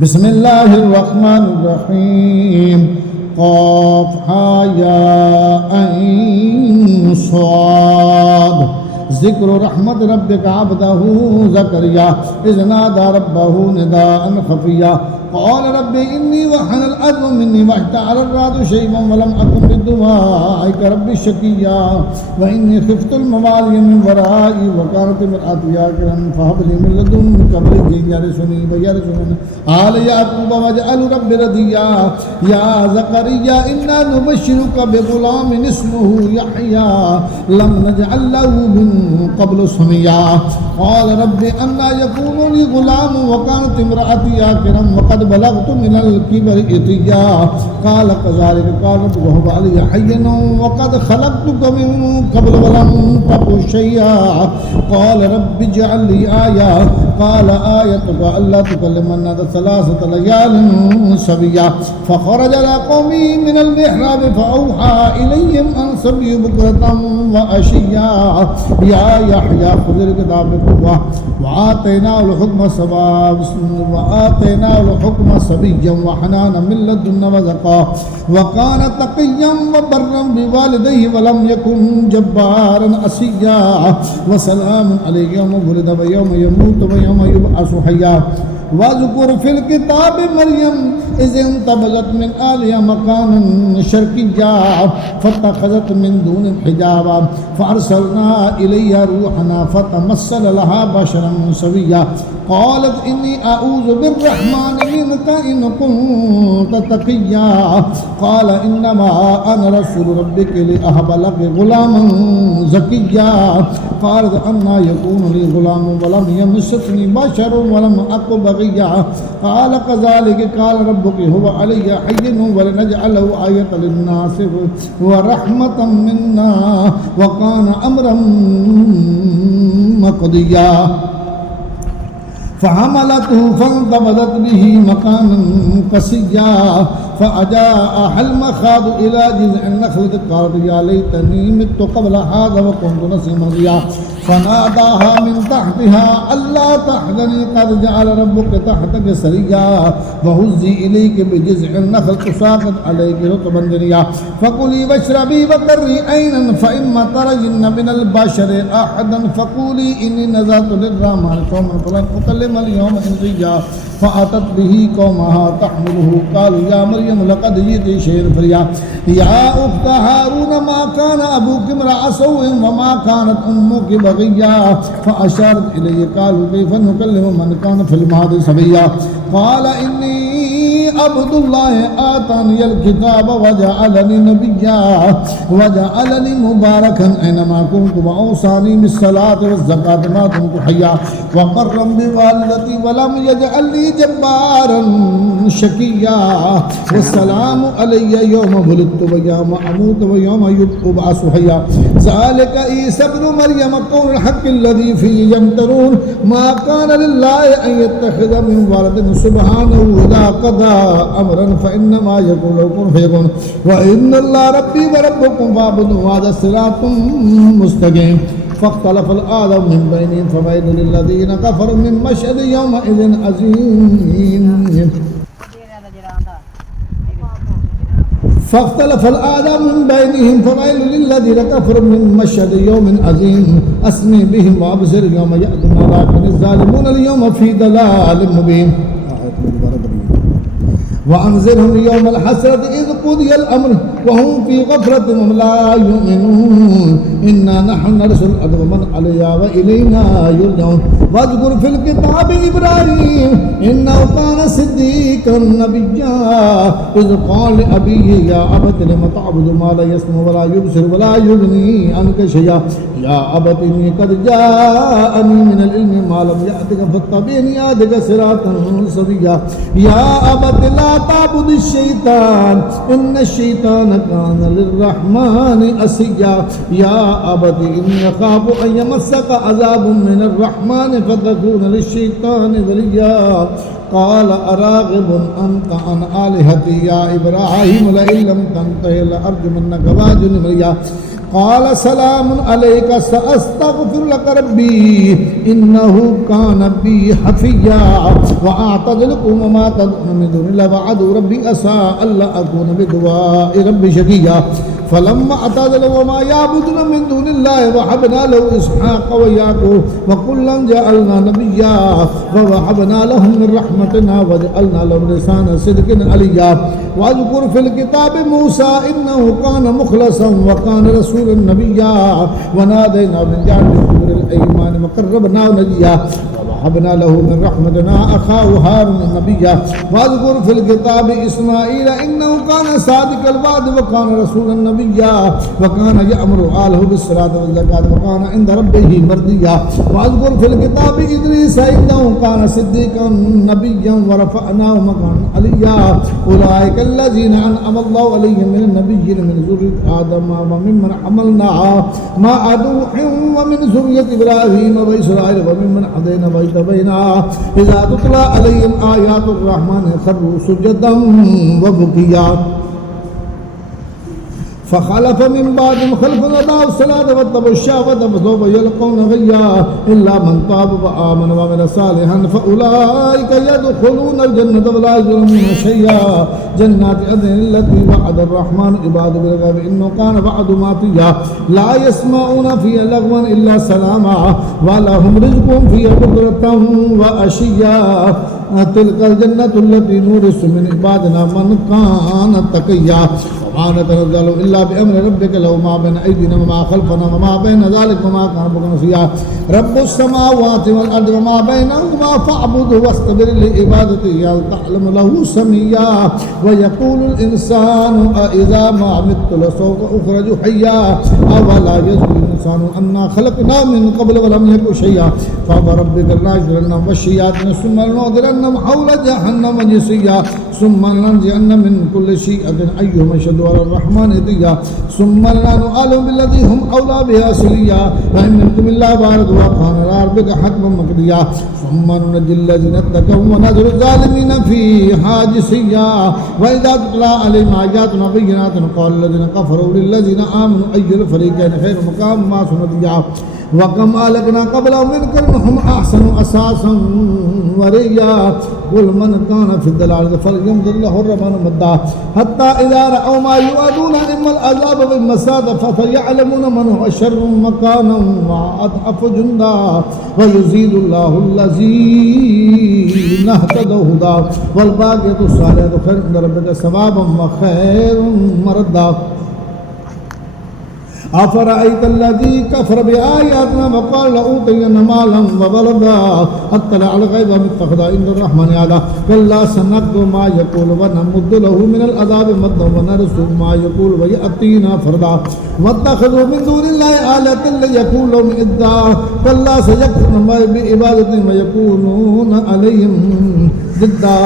बिस्मिल्लाहिर्रहमानिर्रहीम क़ाफ़ हा या ऐन स्वाद ज़िक्र रहमत रब्बिका अब्दहू ज़करिया इज़ नादा रब्बहू निदाअन खफ़िया क़ाल रब्बि इन्नी वहनल अज़्मु मिन्नी वश्तअल अर्रादु शैबन वलम अकुन बिदुआइका रब्बि शक़िय्या व इन्नी ख़िफ़्तुल मवालिय मिन वराई व कानत इम्रअती आक़िरन फहब ली मिन लदुन्का वलिय्यन यरिसुनी व यरिसु मिन आल याक़ूब वजअल रब्बि रदिय्या या ज़करिया इन्ना नुबश्शिरुका बिग़ुलामिन इस्मुहु यहया लम नजअल लहू मिन क़ब्लु समिय्या क़ाल रब्बि अन्ना यकूनु ली ग़ुलामुन व कानत इम्रअती आक़िरन व क़द बलग़तु मिनल किबरि इतिया क़ाल कज़ालिका क़ाल रब्बि वहुव अलय्या हय्यन व क़द ख़लक़्तुका मिन क़ब्लु व लम तकु शैय्या क़ाल रब्बि इजअल ली आया क़ाल आयतुका अल्ला तुकल्लिम अन्नास सलासत लयालिन सविय्या फ़ख़रज इला क़ौमिही मिनल मिहराब फ़अवहा इलैहिम अन सब्बिहू बुक्रतन व अशिय्या या यहया ख़ुज़िल किताब बिक़ुव्वा व आतैनाहुल हुक्म सबिय्यन व हनानन मिन लदुन्ना व ज़का व कान तक़िय्यन व बर्रन बिवालिदैहि व लम यकुन जब्बारन असिय्या व सलामुन अलैहि यौम वुलिद व यौम यमूतु व यौम युबअसु हय्या वाज़कुर फिल किताब मरियम इज़ इंतबज़त मिन आलिहा मकानन शर्क़िय्या फत्तख़ज़त मिन दूनिहिम हिजाबा फ़अरसलना इलैहा रूहना फ़तमस्सल लहा बशरन सविय्या क़ालत इन्नी अऊज़ु बिर्रहमानि मिनका इन कुन्त तक़िय्या क़ाल इन्नमा अना रसूलु रब्बिकी लिअहब लकी ग़ुलामन ज़किय्या क़ालत अन्ना यकूनु ली ग़ुलामुन व लम यमससनी बशरुन व लम अकु बग़िय्या क़ाल कज़ालिका क़ाल रब्बुकी हुव अलय्या हय्यन व लिनजअलहु आयतन लिन्नासि व रहमतन मिन्ना व कान अम्रन मक़दिय्या फ़हमलतहु फ़ंतबज़त बिही मकानन क़सिय्या फ़अजाअहा अल-मख़ादु इला जिज़ഇन नख़लति क़ालत या लैतनी मित्तु क़ब्ल हाज़ा व कुन्तु नसिय्यन मनसिया फ़नादाहा मिन तहतिहा अल्ला तहज़नी क़द जअल रब्बुकी तहतकी सरिय्या व हुज़्ज़ी इलैकी बिजिज़ഇन नख़ल तुसाक़ित अलैकी रुतबन जनिय्या फ़कुली वश्रबी वक़र्री ऐनन फ़इम्मा तरयिन्न मिनल बशरि अहदन फ़क़ूली इन्नी नज़रतु लिर्रहमानि सौमन फ़लन उकल्लिमल यौमा इंसिय्या फ़अतत बिही क़ौमहा तहमिलुहु क़ालू या मरियम लक़द जि'ति शैअन फ़रिय्या या उख़्त हारून मा कान अबूकी इम्रअ सौइन व मा कानत उम्मुकी बग़िय्या फ़अशारत इलैहि क़ालू कैफ़ नुकल्लिमु मन कान फ़िल महदि सबय्या क़ाल इन्नी अब्दुल्लाहि आतानियल किताब व जअलनी नबिय्या व जअलनी मुबारकन ऐनमा कुन्तु व औसानी बिस्सलाति वज़ ज़काति मा दुमतु हय्या व बर्रन बिवालिदती व लम यजअलनी जब्बारन शक़िय्या व सलामु अलय्या यौम वुलिदतु व यौम अमूतु व यौम युबअसु हय्या ज़ालिका ईसा इब्नु मरियम क़ौलुल हक़्क़ि अल्लज़ी फ़ीहि यमतरून मा कान लिल्लाहि अन यत्तख़िज़ मिन वलदिन सुब्हानहु इज़ा क़ज़ा अमरन फ़इन्नमा यक़ूलु लहु कुन फ़यकून व इन्नल्लाह रब्बी व रब्बुकुम फ़अब्दूहु हाज़ा सिरातुम मुस्तक़ीम फ़ख्तलफ़ल आदम मिन बैनिहिम फ़वैलुल लिल्लज़ीना कफ़रू मिन मशहदि यौमइज़िन अज़ीम फ़ख्तलफ़ल आदम मिन बैनिहिम फ़वैलुल लिल्लज़ीना कफ़रू मिन मशहदि यौमिन अज़ीम अस्मी बिहिम व अबसिर यौम यअतूना लाकिन ज़ालिमूना अल-यौमा फ़ी दलालिम मुबीन वअन्ज़िरहुम यौमल हसरति इज़ क़ुदियल अम्र व हुम फ़ी ग़फ़लतिन व ला युमिनून इन्ना नहनु नरसल अर्ज़ व मन अलैहा व इलैना युरजऊन वज़कुर फ़िल किताबि इब्राहीम इन्नहु कान सिद्दीक़न नबिय्या इज़ क़ाल लिअबीहि या अबति लिम तअबुदु मा ला यस्मअु व ला युबसिरु व ला युग़नी अन्का शैय्या या अबति इन्नी क़द जाअनी मिनल इल्मि मा लम यअतिक फ़त्तबिअनी अहदिक सिरातन सविय्या या अबति ला ताबुदिश शैतान इन्नश शैतान कान लिर्रहमानि असिय्या या अबति इन्नी अख़ाफ़ु अन यमस्सक अज़ाबुम मिनर रहमानि फ़तकून लिश्शैतानि वलिय्या क़ाल अराग़िबुन अन्त अन आलिहती या इब्राहीम लइन लम तंतहि लअरजुमन्नक वाहजुरनी मलिया قال سلام عليك سأستغفر لك ربي إنه كان بي حفيا وأعتزلكم وما تدعون من دون الله وأدعو ربي عسى ألا أكون بدعاء ربي شقيا فلما اعتزلوا وما يعبدون من دون الله وهبنا له إسحاق ويعقوب وكلا جعلنا نبيا ووهبنا لهم من رحمتنا وجعلنا لهم لسان صدق عليا واذكر في الكتاب موسى إنه كان مخلصا وكان رسولا نبيا ونادينا من جانب الطور الأيمان وقربناه نجيا ووهبنا له من رحمتنا أخاه هارون نبيا واذكر في الكتاب إسماعيل إنه كان صادق الوعد وكان رسولا نبيا وكان يأمر أهله بالصلاة والزكاة وكان عند ربه مرضيا واذكر في الكتاب إدريس إنه كان صديقا نبيا ورفعناه مكانا عليا أولئك الذين أنعم الله عليهم من النبيين من ذرية آدم وممن حملنا مع نوح ومن ذرية إبراهيم وإسرائيل وممن هدينا واجتبينا إذا تتلى عليهم آيات الرحمن خروا سجدا وبكيا فخلف من بعدهم خلف أضاعوا الصلاة واتبعوا الشهوات فسوف يلقون غيا إلا من تاب وآمن وعمل صالحا فأولئك يدخلون الجنة ولا يظلمون شيئا جنات عدن التي وعد الرحمن عباده بالغيب إنه كان وعد ماتيا لا يسمعون فيها لغوا إلا سلاما ولهم رزقهم فيها بكرة وعشيا تلك الجنة التي نورث من عبادنا من كان تقيا وما نتنزل إلا بأمر ربك له ما بين أيدينا وما خلفنا وما بين ذلك وما كان ربك نسيا رب السماوات والأرض وما بينهما فاعبده واصطبر لعبادته هل تعلم له سميا ويقول الإنسان أإذا ما مت لسوف أخرج حيا أولا يذكر الإنسان أنا خلقنا من قبل ولم يكن شيئا فوربك لنحشرنهم والشياطين ثم لنحضرنهم حول جهنم جثيا ثم لننزعن من كل شيئة أيهم أشد على الرحمن هديا ثم لنحن أعلم بالذي هم أولى بها سريا وإن منكم إلا واردها وكان على ربك حتما مقضيا ثم ننجي الذين اتقوا ونذر الظالمين فيها جثيا وإذا تتلى عليهم آياتنا بينات قال الذين كفروا للذين آمنوا أي الفريقين خير مقام ما سنديا وكم أهلكنا قبلهم من قرن هم أحسن أساسا ورئيا قل من كان في الضلال فلينظر له الرحمن مدا حتى إذا رأوا ما يوعدون إما العذاب بالمساد فسيعلمون من هو شر مكانا وأضعف جندا ويزيد الله الذين اهتدوا هدى والباقيات الصالحات خير عند ربك ثوابا وخير مردا أفرأيت الذي كفر بآياتنا وقال لأوتين مالا وولدا أطلع الغيب أم اتخذ عند الرحمن عهدا كلا سنكتب ما يقول ونمد له من العذاب مدا ونرثه ما يقول ويأتينا فردا واتخذوا من دون الله آلهة ليكون لهم عدا كلا سيكفرون بعبادتهم ويكونون عليهم ضدا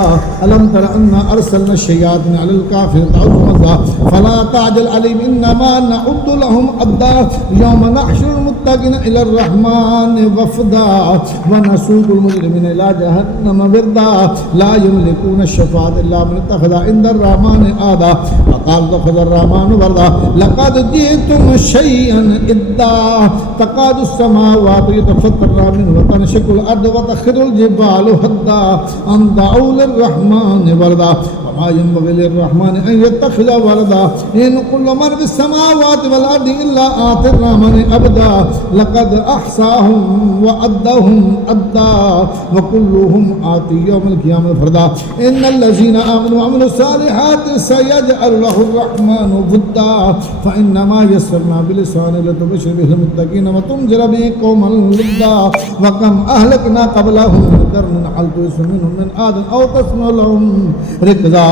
ألم تر أنا أرسلنا الشياطين على الكافرين تعودهم عدا فلا تعجل عليهم إنما نعد لهم عدا يوم نحشر المتقين إلى الرحمن وفدا ونسوق المجرمين إلى جهنم وردا لا يملكون الشفاعة إلا من اتخذ عند الرحمن عهدا وقال اتخذ الرحمن وردا لقد جئتم شيئا إدا تكاد السماوات يتفطرن منه وتنشق الأرض وتخر الجبال هدا أن دعوا للرحمن وردا وما ينبغي للرحمن أن يتخذ ولدا إن كل من في السماوات والأرض إلا آتي الرحمن عبدا لقد أحصاهم وعدهم عدا وكلهم آتي يوم القيامة فردا إن الذين آمنوا وعملوا الصالحات سيجعل له الرحمن ودا فإنما يسرنا بلسان لتبشر به المتقين وتنذر به قوما لدا وكم أهلكنا قبلهم من قرن هل تحس منهم من عاد أو تسمع لهم ركزا